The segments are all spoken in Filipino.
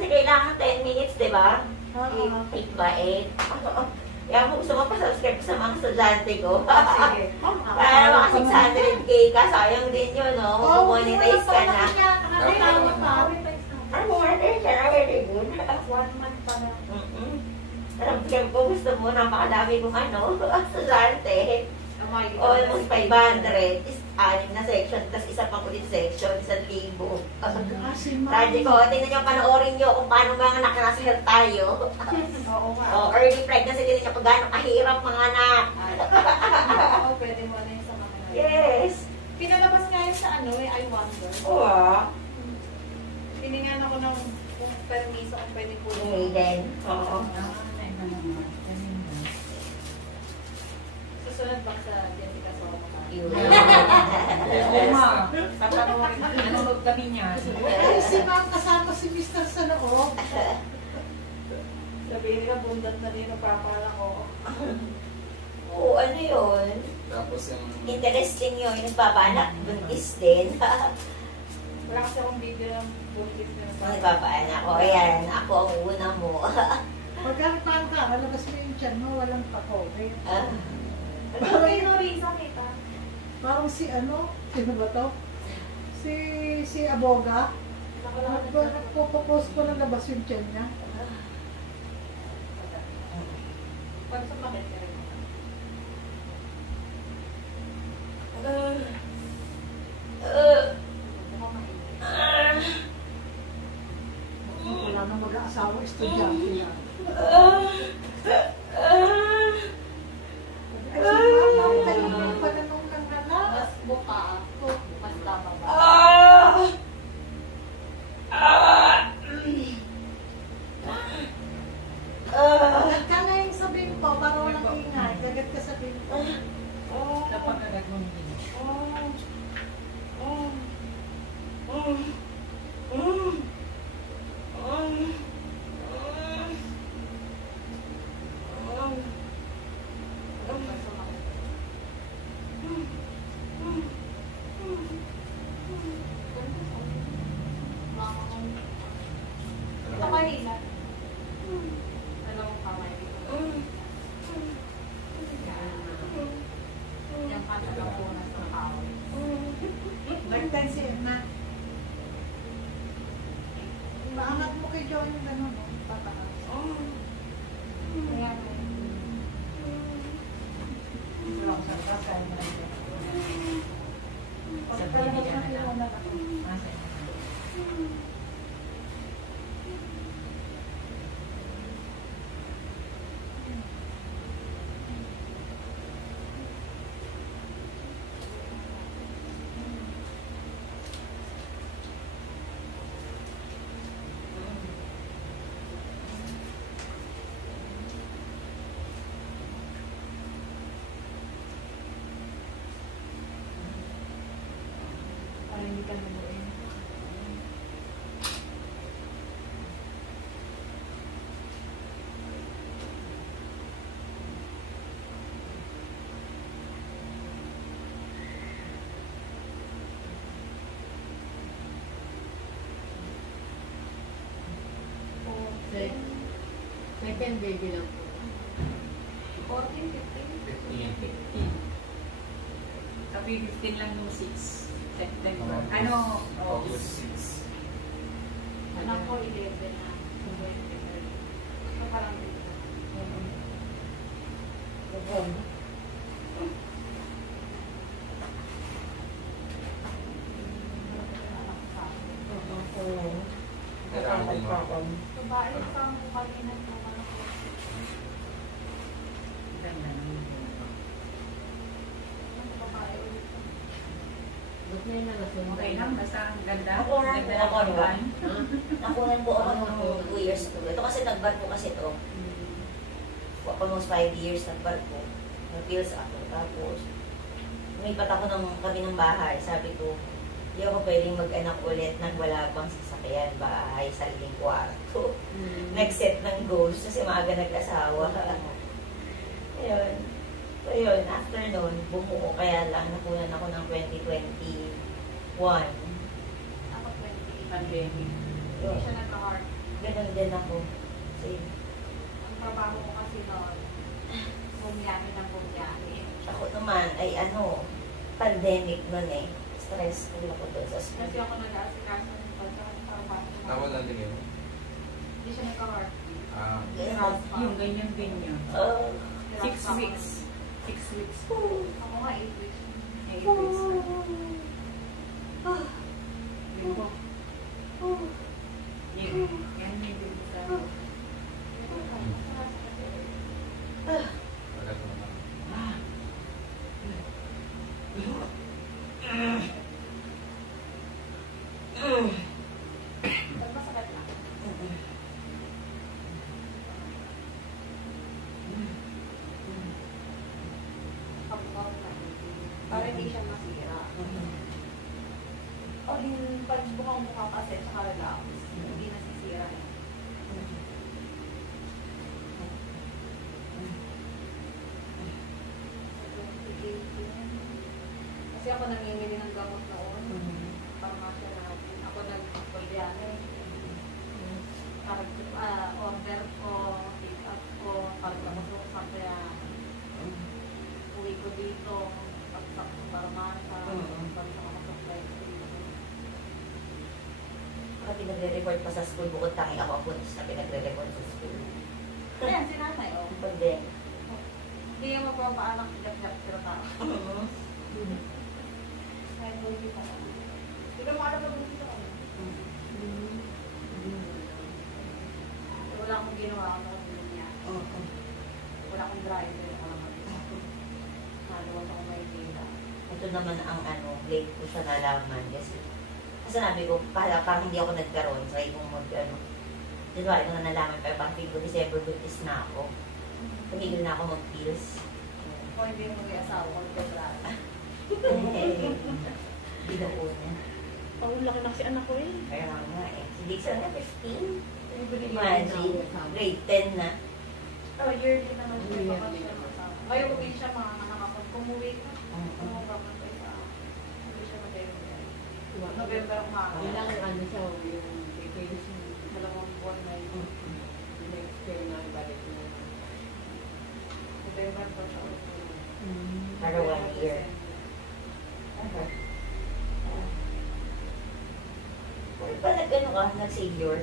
Kasi kailangan 10 minutes, di ba? Oo. 8 ba? 8? Kaya kung gusto mo pa-subscribe sa mga estudyante ko. Sige. Para maka 600k ka, sayang din yun, no? Kung monetize ka na. Ano mo, monetize ka na, very good. 1 month pa na. Alam ko, gusto mo, napakadami kong estudyante. Almost 500. Anim na section, tapos isa pang ulit section, 1,000. Raji ko, tingnan nyo, panoorin nyo kung paano mga anak na nasa health tayo. Oo nga. Early pregnancy, tingnan nyo kung gaano kahirap mga anak. Oo, pwede mo na yun sa mga anak. Yes. Pinalabas nga yun sa ano eh, I Wonder. Oo. Hiningan ako ng permiso kung pwede po. Maiden. Oo. Susunod ba sa Jessica Soho? Tatanungin ko, nanonood kami niya. Ay, si Ma'am kasama si Mr. sa loob. Sabihin nila, bundat na din ang papala ko. Oo, ano yun? Tapos yung... Interesting yun. Yung nagpapanak, buntis din. Wala kasi akong video ng buntis na Yung nagpapaanak. O, ayan. Ako ang una mo. Pagkaktaan ka, malabas mo yung tiyan mo, walang pa-COVID. Ano yung reason eh pa? Parang si ano, sino ba to? Si Aboga. Nagpo-post ko na labas yung tiyan niya. Pag sa bakit ka rin? Wala nang mag-aasawa, estudyante yan. Ay, si Ma'am, kanina pa na nung nanganak. Mas buka ako, mas tabang ba? Agad ka na yung sabihin ko, para walang ingay. Agad ka sabihin ko. Napakagat mo nito. Sa kanila. Ano ang kamay dito? Yung panalapunan sa tao. Balikan si Edna. Maangat mo kay John yung gano'n, no? Pataas. Kaya Wala ko sa kaya na ito. Sa Talaga video sa na lang. kinunan ako. Masa para hindi ka naluin. second baby lang po. 14, 15. 15. Sabi 15 lang nung 6 September. Ano? Ano? August 6. Anak ko 11 na. 23. So parang dito. Babae sa kami na ito. Ganda naman. Babae ulit. Okay lang, basta ganda. Nakunan po Ganda ako, ng di ba? katawan. Nakunan po ako ng 2 years ago. Ito kasi nagbar po kasi ito. Almost 5 years nagbar po. Nag-pills ako. Tapos, umipat ako ng kami ng bahay. Sabi ko, hindi ako pwedeng mag-anak ulit nang wala pang sasakyan, bahay, sariling kwarto. Nag-set ng goals kasi maaga nag-asawa. Ayun. So yun, after nun, bumuo. Kaya lang, nakunan ako ng 2021. Ako 28. Pandemic. Hindi siya nagka-heart. Ganun din ako. Same. Ang trabaho ko kasi noon, bumiyahe ng bumiyahe. Ako naman ay pandemic nun eh. Stressful ako doon sa Kasi school. ako nag-aasikaso ng trabaho ko. Tawag lang tingin mo. Hindi siya nagka-heartbeat. Ah. Yung ganyan-ganyan. 6 weeks. 6 weeks. Ako nga 8 weeks. 8 weeks. Yun po. Yun. Yan yung din sa... Agad mo naman. Masakit na. Pag-out na. Para hindi siya masira. Pag bukang-buka kasi sa relax, hindi nasisira eh. Kasi ako namimili ng gamot noon. Pharmacia natin. Ako nag-pagbiyahe. Order ko, pick up ko, pagkakasok sa kaya uwi ko dito, pagsak sa pharmacia, pagsak ako sa flight dito. Ako pinagre-report pa sa school, bukod tangi ako ang punis na pinagre-report sa school. Ayan, sinanay, oh. Pandemic. Hindi yung magpapaanak, jap-jap sila tao. Kahit hindi pa ka. Hindi ka makalaga dito ka. Wala akong ginawa ako ng niya. Wala akong driver. Nalawas ako may tira. Ito naman ang late ko siya nalaman kasi sabi ko, parang hindi ako nagkaroon, try kong January ko na nalaman, pero parang feel ko December buntis na ako. Tumigil na ako mag-pills. O hindi mo mag-asawa ko ng kontrata. Hindi na po niya. Oh, laki na kasi anak ko eh. Kaya nga eh. Si Dixon na 15. Imagine. Imagine, grade 10 na. Oh, yearly naman siya. Baka siya mag-asawa. Ngayon uwi siya mga anak ako. Kumuwi ka. Kumuha ka sa hindi siya mag-asawa. November ako makakaya. Ilang siya, yung vacation. 2 buwan na yun. Next year na balik na. November to siya ulit. Para 1 year. Kung pa nag-savior,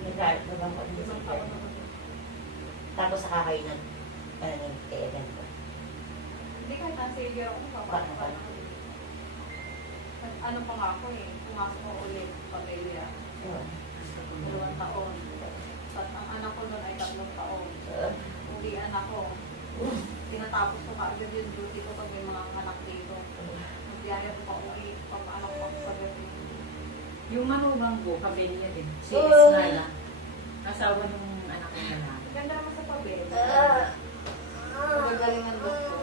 nag-trabaho ka ng savior. Tapos saka kayo nag-pananigtigan ko. Hindi kahit ang savior ako, papasok ka na. Ano pa nga ako eh, pumasok ko ulit pamilya. 2 taon. At ang anak ko noon ay 3 taon. Uwian ako. Tinatapos ko kaagad yung duty ko pag may mga anak dito. Magyaya ko pa uwi, pag-anak ko sa gabi. Yung manubang ko, kabelya din. Si Oh. Esnala. Asawa ng anak ko na. Ganda naman sa pabel. Magaling ang doktor.